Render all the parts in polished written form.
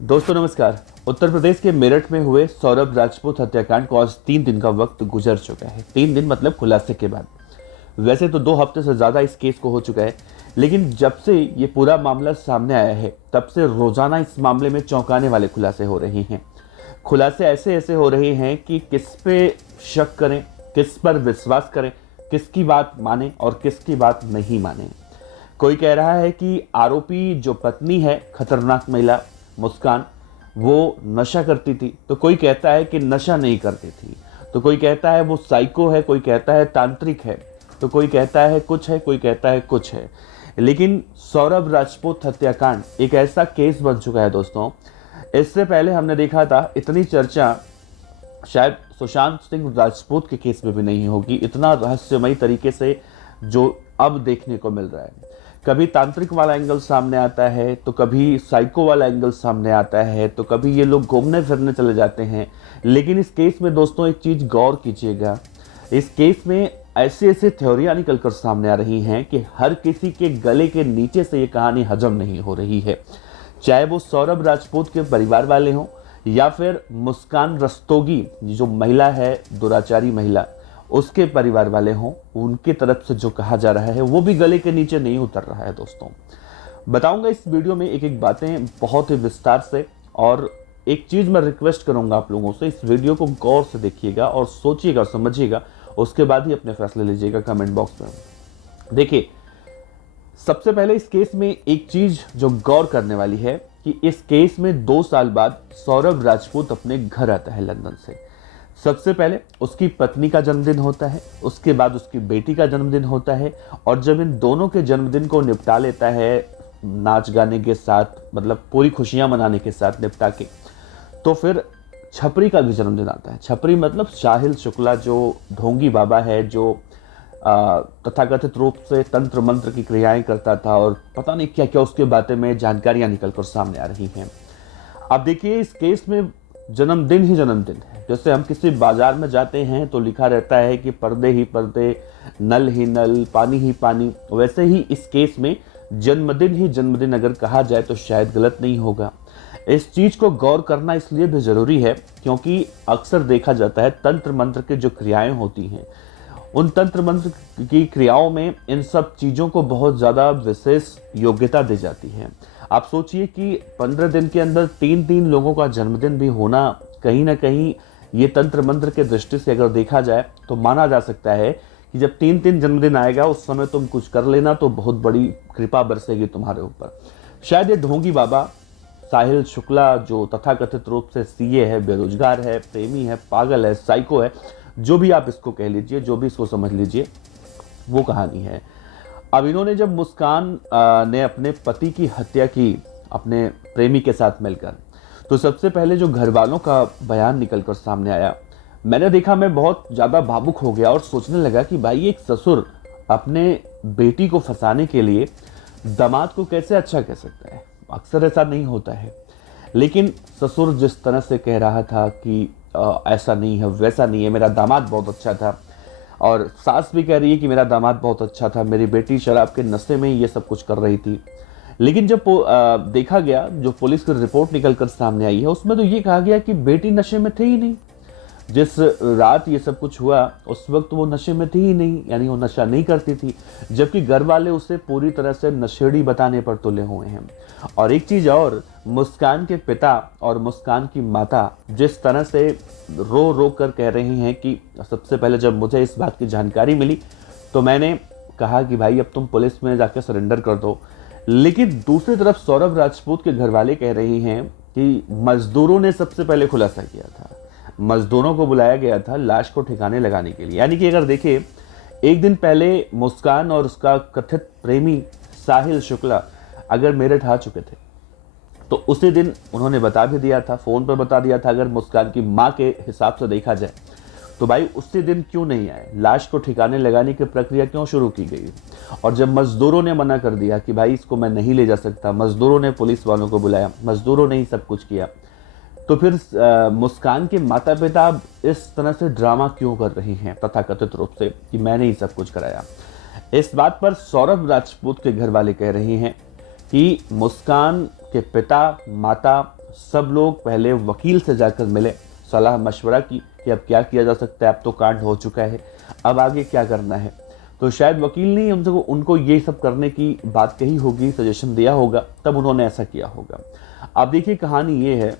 दोस्तों नमस्कार। उत्तर प्रदेश के मेरठ में हुए सौरभ राजपूत हत्याकांड को आज 3 दिन का वक्त गुजर चुका है। 3 दिन मतलब खुलासे के बाद। वैसे तो 2 हफ्ते से ज्यादा इस केस को हो चुका है, लेकिन जब से ये पूरा मामला सामने आया है तब से रोजाना इस मामले में चौंकाने वाले खुलासे हो रहे हैं। खुलासे ऐसे ऐसे हो रहे हैं कि किस पे शक करें, किस पर विश्वास करें, किसकी बात माने और किसकी बात नहीं माने। कोई कह रहा है कि आरोपी जो पत्नी है, खतरनाक महिला मुस्कान, वो नशा करती थी, तो कोई कहता है कि नशा नहीं करती थी, तो कोई कहता है वो साइको है, कोई कहता है तांत्रिक है, तो कोई कहता है कुछ है, कोई कहता है कुछ है। लेकिन सौरभ राजपूत हत्याकांड एक ऐसा केस बन चुका है दोस्तों। इससे पहले हमने देखा था इतनी चर्चा शायद सुशांत सिंह राजपूत के केस में भी नहीं होगी, इतना रहस्यमयी तरीके से जो अब देखने को मिल रहा है। कभी तांत्रिक वाला एंगल सामने आता है, तो कभी साइको वाला एंगल सामने आता है, तो कभी ये लोग घूमने फिरने चले जाते हैं। लेकिन इस केस में दोस्तों एक चीज गौर कीजिएगा, इस केस में ऐसे ऐसे थ्योरियां निकल कर सामने आ रही हैं कि हर किसी के गले के नीचे से ये कहानी हजम नहीं हो रही है। चाहे वो सौरभ राजपूत के परिवार वाले हों या फिर मुस्कान रस्तोगी जो महिला है, दुराचारी महिला, उसके परिवार वाले हों, उनकी तरफ से जो कहा जा रहा है वो भी गले के नीचे नहीं उतर रहा है। दोस्तों बताऊंगा इस वीडियो में एक एक बातें बहुत ही विस्तार से, और एक चीज मैं रिक्वेस्ट करूंगा आप लोगों से, इस वीडियो को गौर से देखिएगा और सोचिएगा, समझिएगा, उसके बाद ही अपने फैसले लीजिएगा कमेंट बॉक्स में। देखिए, सबसे पहले इस केस में एक चीज जो गौर करने वाली है कि इस केस में 2 साल बाद सौरभ राजपूत अपने घर आता है लंदन से। सबसे पहले उसकी पत्नी का जन्मदिन होता है, उसके बाद उसकी बेटी का जन्मदिन होता है, और जब इन दोनों के जन्मदिन को निपटा लेता है नाच गाने के साथ, मतलब पूरी खुशियां मनाने के साथ निपटा के, तो फिर छपरी का भी जन्मदिन आता है। छपरी मतलब साहिल शुक्ला, जो ढोंगी बाबा है, जो तथाकथित रूप से तंत्र मंत्र की क्रियाएं करता था और पता नहीं क्या क्या उसके बारे में जानकारियां निकल कर सामने आ रही हैं। अब देखिए, इस केस में जन्मदिन ही जन्मदिन है। जैसे हम किसी बाजार में जाते हैं तो लिखा रहता है कि पर्दे ही पर्दे, नल ही नल, पानी ही पानी, वैसे ही इस केस में जन्मदिन ही जन्मदिन अगर कहा जाए तो शायद गलत नहीं होगा। इस चीज को गौर करना इसलिए भी जरूरी है क्योंकि अक्सर देखा जाता है तंत्र मंत्र की जो क्रियाएं होती हैं, उन तंत्र मंत्र की क्रियाओं में इन सब चीजों को बहुत ज्यादा विशेष योग्यता दी जाती है। आप सोचिए कि 15 दिन के अंदर 3-3 लोगों का जन्मदिन भी होना, कहीं ना कहीं ये तंत्र मंत्र के दृष्टि से अगर देखा जाए तो माना जा सकता है कि जब 3-3 जन्मदिन आएगा उस समय तुम कुछ कर लेना तो बहुत बड़ी कृपा बरसेगी तुम्हारे ऊपर। शायद ये ढोंगी बाबा साहिल शुक्ला, जो तथाकथित रूप से सीए है, बेरोजगार है, प्रेमी है, पागल है, साइको है, जो भी आप इसको कह लीजिए, जो भी इसको समझ लीजिए, वो कहानी है। अब इन्होंने जब मुस्कान ने अपने पति की हत्या की अपने प्रेमी के साथ मिलकर, तो सबसे पहले जो घर वालों का बयान निकलकर सामने आया, मैंने देखा, मैं बहुत ज्यादा भावुक हो गया और सोचने लगा कि भाई एक ससुर अपने बेटी को फंसाने के लिए दामाद को कैसे अच्छा कह सकता है। अक्सर ऐसा नहीं होता है। लेकिन ससुर जिस तरह से कह रहा था कि ऐसा नहीं है, वैसा नहीं है, मेरा दामाद बहुत अच्छा था, और सास भी कह रही है कि मेरा दामाद बहुत अच्छा था, मेरी बेटी शराब के नशे में ही ये सब कुछ कर रही थी। लेकिन जब देखा गया, जो पुलिस की रिपोर्ट निकल कर सामने आई है, उसमें तो ये कहा गया कि बेटी नशे में थी ही नहीं। जिस रात ये सब कुछ हुआ उस वक्त वो नशे में थी ही नहीं, यानी वो नशा नहीं करती थी, जबकि घर वाले उसे पूरी तरह से नशेड़ी बताने पर तुले हुए हैं। और एक चीज और, मुस्कान के पिता और मुस्कान की माता जिस तरह से रो रो कर कह रही हैं कि सबसे पहले जब मुझे इस बात की जानकारी मिली तो मैंने कहा कि भाई अब तुम पुलिस में जाकर सरेंडर कर दो। लेकिन दूसरी तरफ सौरभ राजपूत के घर वाले कह रही हैं कि मजदूरों ने सबसे पहले खुलासा किया था, मजदूरों को बुलाया गया था लाश को ठिकाने लगाने के लिए। यानी कि अगर देखिए, एक दिन पहले मुस्कान और उसका कथित प्रेमी साहिल शुक्ला अगर मेरठ आ चुके थे तो उसी दिन उन्होंने बता भी दिया था, फोन पर बता दिया था। अगर मुस्कान की मां के हिसाब से देखा जाए तो भाई उसी दिन क्यों नहीं आए, लाश को ठिकाने लगाने की प्रक्रिया क्यों शुरू की गई। और जब मजदूरों ने मना कर दिया कि भाई इसको मैं नहीं ले जा सकता, मजदूरों ने पुलिस वालों को बुलाया, मजदूरों ने ही सब कुछ किया, तो फिर मुस्कान के माता पिता इस तरह से ड्रामा क्यों कर रही हैं तथाकथित रूप से कि मैंने ही सब कुछ कराया। इस बात पर सौरभ राजपूत के घर वाले कह रहे हैं कि मुस्कान के पिता, माता सब लोग पहले वकील से जाकर मिले, सलाह मशवरा की कि अब क्या किया जा सकता है, अब तो कांड हो चुका है, अब आगे क्या करना है। तो शायद वकील ने उनको ये सब करने की बात कही होगी, सजेशन दिया होगा, तब उन्होंने ऐसा किया होगा। अब देखिए कहानी ये है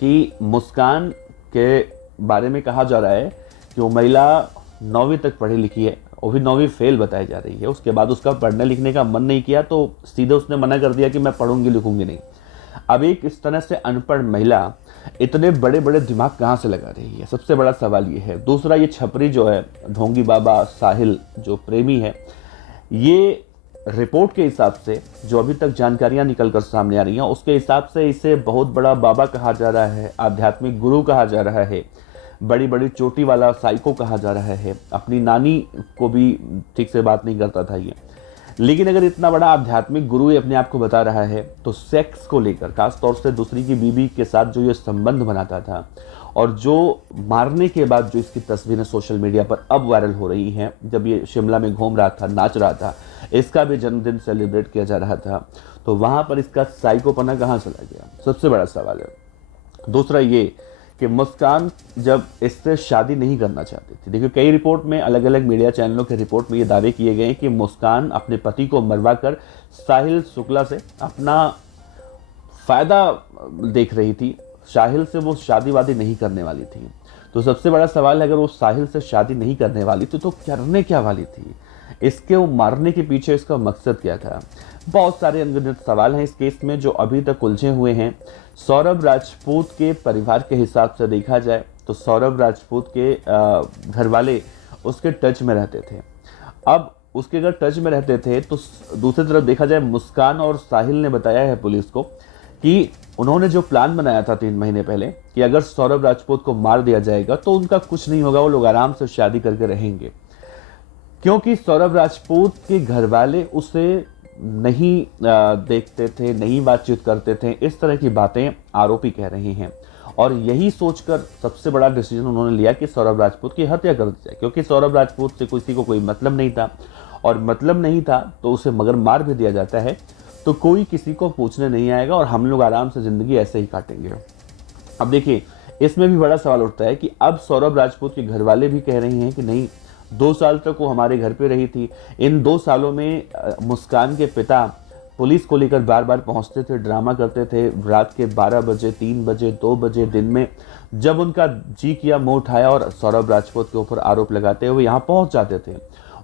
कि मुस्कान के बारे में कहा जा रहा है कि वो महिला 9वीं तक पढ़ी लिखी है, वो भी 9वीं फेल बताई जा रही है। उसके बाद उसका पढ़ने लिखने का मन नहीं किया तो सीधे उसने मना कर दिया कि मैं पढ़ूंगी लिखूंगी नहीं। अब एक इस तरह से अनपढ़ महिला इतने बड़े बड़े दिमाग कहाँ से लगा रही है, सबसे बड़ा सवाल ये है। दूसरा, ये छपरी जो है, ढोंगी बाबा साहिल जो प्रेमी है, ये रिपोर्ट के हिसाब से जो अभी तक जानकारियां निकल कर सामने आ रही हैं उसके हिसाब से इसे बहुत बड़ा बाबा कहा जा रहा है, आध्यात्मिक गुरु कहा जा रहा है, बड़ी बड़ी चोटी वाला साइको कहा जा रहा है। अपनी नानी को भी ठीक से बात नहीं करता था ये। लेकिन अगर इतना बड़ा आध्यात्मिक गुरु अपने आप को बता रहा है तो सेक्स को लेकर, खास तौर से दूसरी की बीवी के साथ जो ये संबंध बनाता था और जो मारने के बाद जो इसकी तस्वीरें सोशल मीडिया पर अब वायरल हो रही हैं, जब ये शिमला में घूम रहा था, नाच रहा था, इसका भी जन्मदिन सेलिब्रेट किया जा रहा था, तो वहां पर इसका साइकोपना कहाँ चला गया, सबसे बड़ा सवाल है। दूसरा ये कि मुस्कान जब इससे शादी नहीं करना चाहती थी, देखिए कई रिपोर्ट में, अलग अलग मीडिया चैनलों के रिपोर्ट में ये दावे किए गए कि मुस्कान अपने पति को मरवाकर साहिल शुक्ला से अपना फायदा देख रही थी, साहिल से वो शादी वादी नहीं करने वाली थी। तो सबसे बड़ा सवाल है, अगर वो साहिल से शादी नहीं करने वाली थी तो करने क्या वाली थी, इसके वो मारने के पीछे इसका मकसद क्या था। बहुत सारे अनगिनत सवाल हैं इस केस में जो अभी तक उलझे हुए हैं। सौरभ राजपूत के परिवार के हिसाब से देखा जाए तो सौरभ राजपूत के घर वाले उसके टच में रहते थे। अब उसके अगर टच में रहते थे तो दूसरी तरफ देखा जाए, मुस्कान और साहिल ने बताया है पुलिस को कि उन्होंने जो प्लान बनाया था 3 महीने पहले कि अगर सौरभ राजपूत को मार दिया जाएगा तो उनका कुछ नहीं होगा, वो लोग आराम से शादी करके रहेंगे, क्योंकि सौरभ राजपूत के घर वाले उसे नहीं देखते थे, नहीं बातचीत करते थे, इस तरह की बातें आरोपी कह रहे हैं। और यही सोचकर सबसे बड़ा डिसीजन उन्होंने लिया कि सौरभ राजपूत की हत्या कर दी जाए, क्योंकि सौरभ राजपूत से किसी को कोई मतलब नहीं था, और मतलब नहीं था तो उसे मगर मार भी दिया जाता है तो कोई किसी को पूछने नहीं आएगा और हम लोग आराम से जिंदगी ऐसे ही काटेंगे। अब देखिए इसमें भी बड़ा सवाल उठता है कि अब सौरभ राजपूत के घर वाले भी कह रहे हैं कि नहीं, 2 साल तक वो हमारे घर पे रही थी, इन 2 सालों में मुस्कान के पिता पुलिस को लेकर बार बार पहुंचते थे, ड्रामा करते थे, रात के 12 बजे, 3 बजे, 2 बजे दिन में जब उनका जी किया मुंह उठाया और सौरभ राजपूत के ऊपर आरोप लगाते हुए यहाँ पहुंच जाते थे।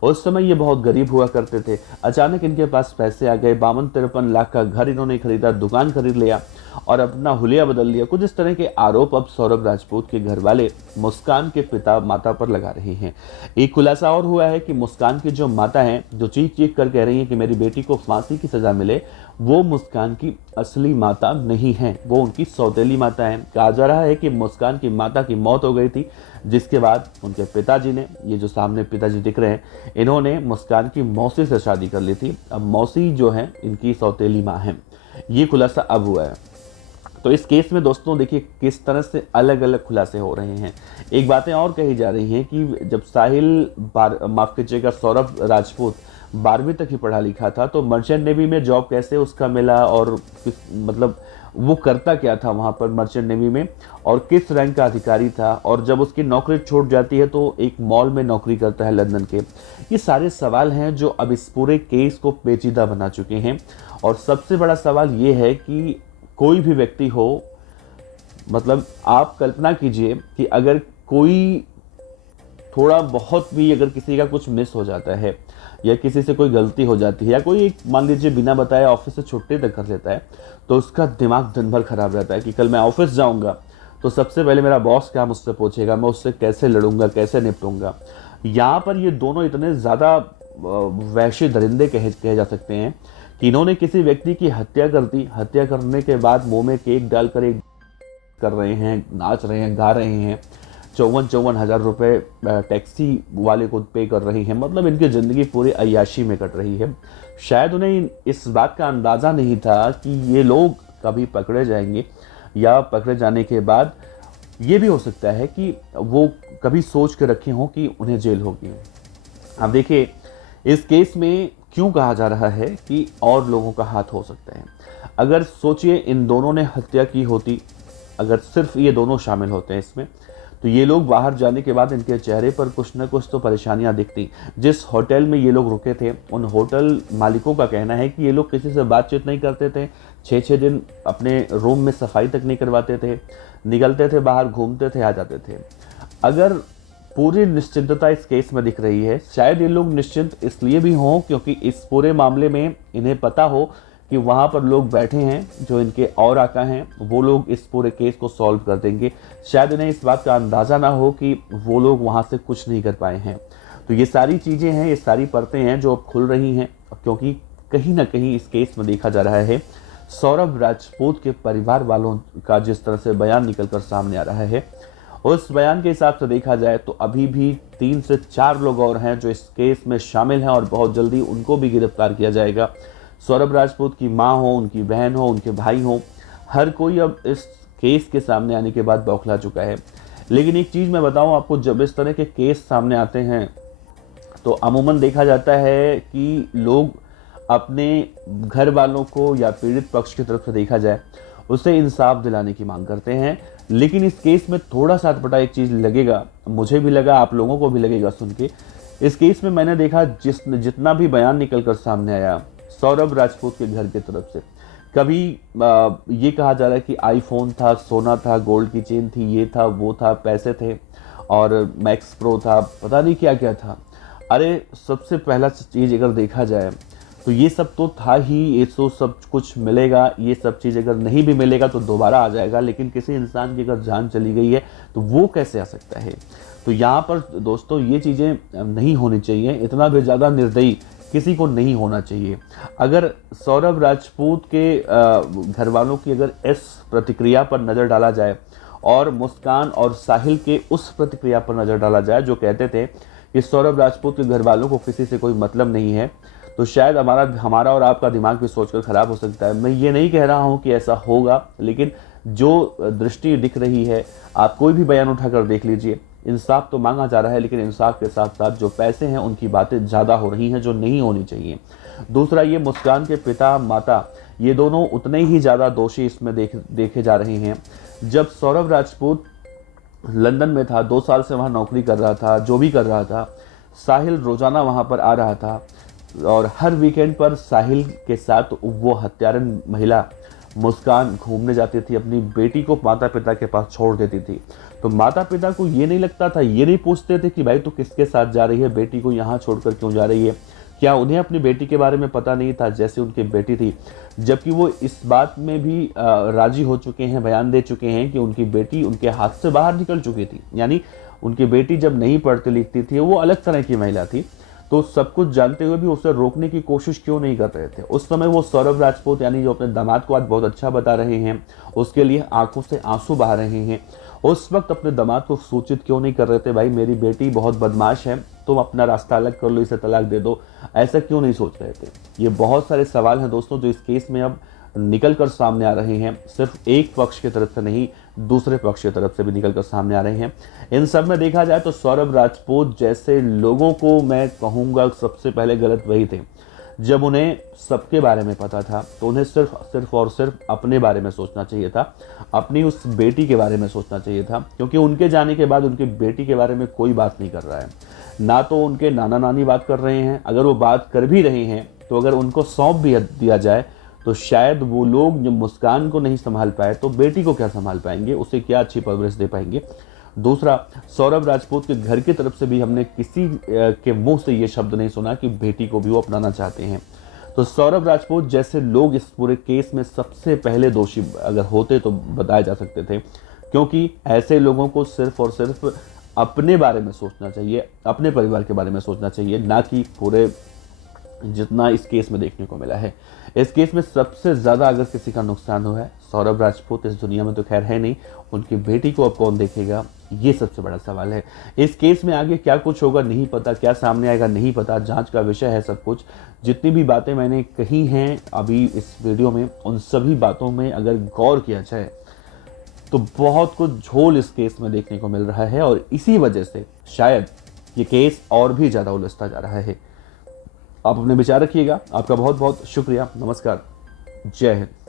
उस समय ये बहुत गरीब हुआ करते थे, अचानक इनके पास पैसे आ गए, 52-53 लाख का घर इन्होंने खरीदा, दुकान खरीद लिया और अपना हुलिया बदल लिया। कुछ इस तरह के आरोप अब सौरभ राजपूत के घर वाले मुस्कान के पिता माता पर लगा रहे हैं। एक खुलासा और हुआ है कि मुस्कान की जो माता हैं, जो चीख चीख कर कह रही हैं कि मेरी बेटी को फांसी की सजा मिले, वो मुस्कान की असली माता नहीं है, वो उनकी सौतेली माता है। कहा जा रहा है कि मुस्कान की माता की मौत हो गई थी, जिसके बाद उनके पिताजी ने, ये जो सामने पिताजी दिख रहे हैं, इन्होंने मुस्कान की मौसी से शादी कर ली थी। अब मौसी जो है इनकी सौतेली माँ है। ये खुलासा अब हुआ है। तो इस केस में दोस्तों देखिए किस तरह से अलग अलग खुलासे हो रहे हैं। एक बातें और कही जा रही हैं कि जब साहिल माफ कीजिएगा सौरभ राजपूत 12वीं तक ही पढ़ा लिखा था तो मर्चेंट नेवी में जॉब कैसे उसका मिला और मतलब वो करता क्या था वहाँ पर मर्चेंट नेवी में और किस रैंक का अधिकारी था, और जब उसकी नौकरी छूट जाती है तो एक मॉल में नौकरी करता है लंदन के। ये सारे सवाल हैं जो अब इस पूरे केस को पेचीदा बना चुके हैं। और सबसे बड़ा सवाल ये है कि कोई भी व्यक्ति हो, मतलब आप कल्पना कीजिए कि अगर कोई थोड़ा बहुत भी अगर किसी का कुछ मिस हो जाता है या किसी से कोई गलती हो जाती है या कोई मान लीजिए बिना बताए ऑफिस से छुट्टी तक कर लेता है तो उसका दिमाग दिन भर खराब रहता है कि कल मैं ऑफिस जाऊंगा तो सबसे पहले मेरा बॉस क्या मुझसे पूछेगा, मैं उससे कैसे लड़ूंगा, कैसे निपटूंगा। यहाँ पर ये दोनों इतने ज़्यादा वैश्य दरिंदे कहे जा सकते हैं कि इन्होंने किसी व्यक्ति की हत्या कर दी, हत्या करने के बाद मुंह में केक डालकर एक कर रहे हैं, नाच रहे हैं, गा रहे हैं, 54 हज़ार रुपये टैक्सी वाले को पे कर रही है। मतलब इनकी ज़िंदगी पूरी अय्याशी में कट रही है। शायद उन्हें इस बात का अंदाज़ा नहीं था कि ये लोग कभी पकड़े जाएंगे या पकड़े जाने के बाद ये भी हो सकता है कि वो कभी सोच के रखे हों कि उन्हें जेल होगी। अब देखिए इस केस में क्यों कहा जा रहा है कि और लोगों का हाथ हो सकता है। अगर सोचिए इन दोनों ने हत्या की होती, अगर सिर्फ ये दोनों शामिल होते हैं इसमें, तो ये लोग बाहर जाने के बाद इनके चेहरे पर कुछ न कुछ तो परेशानियां दिखती। जिस होटल में ये लोग रुके थे, उन होटल मालिकों का कहना है कि ये लोग किसी से बातचीत नहीं करते थे, 6-6 दिन अपने रूम में सफाई तक नहीं करवाते थे, निकलते थे बाहर, घूमते थे, आ जाते थे। अगर पूरी निश्चिंतता इस केस में दिख रही है, शायद ये लोग निश्चिंत इसलिए भी हों क्योंकि इस पूरे मामले में इन्हें पता हो कि वहाँ पर लोग बैठे हैं जो इनके और आका हैं, वो लोग इस पूरे केस को सॉल्व कर देंगे। शायद इन्हें इस बात का अंदाज़ा ना हो कि वो लोग वहाँ से कुछ नहीं कर पाए हैं। तो ये सारी चीज़ें हैं, ये सारी परतें हैं जो अब खुल रही हैं, क्योंकि कहीं ना कहीं इस केस में देखा जा रहा है सौरभ राजपूत के परिवार वालों का जिस तरह से बयान निकल कर सामने आ रहा है, उस बयान के हिसाब से देखा जाए तो अभी भी 3 से 4 लोग और हैं जो इस केस में शामिल हैं और बहुत जल्दी उनको भी गिरफ्तार किया जाएगा। सौरभ राजपूत की माँ हो, उनकी बहन हो, उनके भाई हो, हर कोई अब इस केस के सामने आने के बाद बौखला चुका है। लेकिन एक चीज़ मैं बताऊं आपको, जब इस तरह के केस सामने आते हैं तो अमूमन देखा जाता है कि लोग अपने घर वालों को या पीड़ित पक्ष की तरफ से देखा जाए उसे इंसाफ दिलाने की मांग करते हैं। लेकिन इस केस में थोड़ा सा अटपटा एक चीज़ लगेगा, मुझे भी लगा, आप लोगों को भी लगेगा सुन के। इस केस में मैंने देखा जितना भी बयान निकल कर सामने आया सौरभ राजपूत के घर की तरफ से, कभी ये कहा जा रहा है कि आईफोन था, सोना था, गोल्ड की चेन थी, ये था, वो था, पैसे थे और मैक्स प्रो था, पता नहीं क्या क्या था। अरे सबसे पहला चीज़ अगर देखा जाए तो ये सब तो था ही, ये तो सब कुछ मिलेगा, ये सब चीज़ अगर नहीं भी मिलेगा तो दोबारा आ जाएगा। लेकिन किसी इंसान की अगर जान चली गई है तो वो कैसे आ सकता है? तो यहाँ पर दोस्तों ये चीज़ें नहीं होनी चाहिए, इतना भी ज़्यादा निर्दयी किसी को नहीं होना चाहिए। अगर सौरभ राजपूत के घर वालों की अगर इस प्रतिक्रिया पर नज़र डाला जाए और मुस्कान और साहिल के उस प्रतिक्रिया पर नज़र डाला जाए जो कहते थे कि सौरभ राजपूत के घर वालों को किसी से कोई मतलब नहीं है, तो शायद हमारा और आपका दिमाग भी सोचकर ख़राब हो सकता है। मैं ये नहीं कह रहा हूँ कि ऐसा होगा, लेकिन जो दृष्टि दिख रही है, आप कोई भी बयान उठाकर देख लीजिए, इंसाफ तो मांगा जा रहा है, लेकिन इंसाफ के साथ साथ जो पैसे हैं उनकी बातें ज़्यादा हो रही हैं जो नहीं होनी चाहिए। दूसरा, ये मुस्कान के पिता माता ये दोनों उतने ही ज़्यादा दोषी इसमें देखे जा रहे हैं। जब सौरभ राजपूत लंदन में था, 2 साल से वहाँ नौकरी कर रहा था, जो भी कर रहा था, साहिल रोज़ाना वहाँ पर आ रहा था और हर वीकेंड पर साहिल के साथ वो हत्यारन महिला मुस्कान घूमने जाती थी, अपनी बेटी को माता पिता के पास छोड़ देती थी। तो माता पिता को ये नहीं लगता था, ये नहीं पूछते थे कि भाई तू किसके साथ जा रही है, बेटी को यहाँ छोड़कर क्यों जा रही है? क्या उन्हें अपनी बेटी के बारे में पता नहीं था जैसे उनकी बेटी थी? जबकि वो इस बात में भी राजी हो चुके हैं, बयान दे चुके हैं कि उनकी बेटी उनके हाथ से बाहर निकल चुकी थी। यानी उनकी बेटी जब नहीं पढ़ती लिखती थी, वो अलग तरह की महिला थी। तो सब कुछ जानते हुए भी उसे रोकने की कोशिश क्यों नहीं कर रहे थे? उस समय वो सौरभ राजपूत यानी जो अपने दामाद को आज बहुत अच्छा बता रहे हैं, उसके लिए आंखों से आंसू बहा रहे हैं, उस वक्त अपने दामाद को सूचित क्यों नहीं कर रहे थे, भाई मेरी बेटी बहुत बदमाश है, तुम अपना रास्ता अलग कर लो, इसे तलाक दे दो? ऐसा क्यों नहीं सोच रहे थे? ये बहुत सारे सवाल हैं दोस्तों जो इस केस में अब निकल कर सामने आ रहे हैं। सिर्फ एक पक्ष की तरफ से नहीं, दूसरे पक्ष की तरफ से भी निकल कर सामने आ रहे हैं। इन सब में देखा जाए तो सौरभ राजपूत जैसे लोगों को मैं कहूँगा सबसे पहले गलत वही थे। जब उन्हें सबके बारे में पता था तो उन्हें सिर्फ और सिर्फ अपने बारे में सोचना चाहिए था, अपनी उस बेटी के बारे में सोचना चाहिए था, क्योंकि उनके जाने के बाद उनकी बेटी के बारे में कोई बात नहीं कर रहा है। ना तो उनके नाना नानी बात कर रहे हैं, अगर वो बात कर भी रहे हैं तो अगर उनको सौंप भी दिया जाए तो शायद वो लोग जब मुस्कान को नहीं संभाल पाए तो बेटी को क्या संभाल पाएंगे, उसे क्या अच्छी परवरिश दे पाएंगे? दूसरा, सौरभ राजपूत के घर की तरफ से भी हमने किसी के मुंह से ये शब्द नहीं सुना कि बेटी को भी वो अपनाना चाहते हैं। तो सौरभ राजपूत जैसे लोग इस पूरे केस में सबसे पहले दोषी अगर होते तो बताए जा सकते थे, क्योंकि ऐसे लोगों को सिर्फ और सिर्फ अपने बारे में सोचना चाहिए, अपने परिवार के बारे में सोचना चाहिए, ना कि पूरे जितना इस केस में देखने को मिला है। इस केस में सबसे ज़्यादा अगर किसी का नुकसान हुआ है सौरभ राजपूत, इस दुनिया में तो खैर है नहीं, उनकी बेटी को अब कौन देखेगा, ये सबसे बड़ा सवाल है। इस केस में आगे क्या कुछ होगा नहीं पता, क्या सामने आएगा नहीं पता, जांच का विषय है सब कुछ। जितनी भी बातें मैंने कही हैं अभी इस वीडियो में, उन सभी बातों में अगर गौर किया जाए तो बहुत कुछ झोल इस केस में देखने को मिल रहा है और इसी वजह से शायद ये केस और भी ज़्यादा उलझता जा रहा है। आप अपने विचार रखिएगा। आपका बहुत बहुत शुक्रिया। नमस्कार। जय हिंद।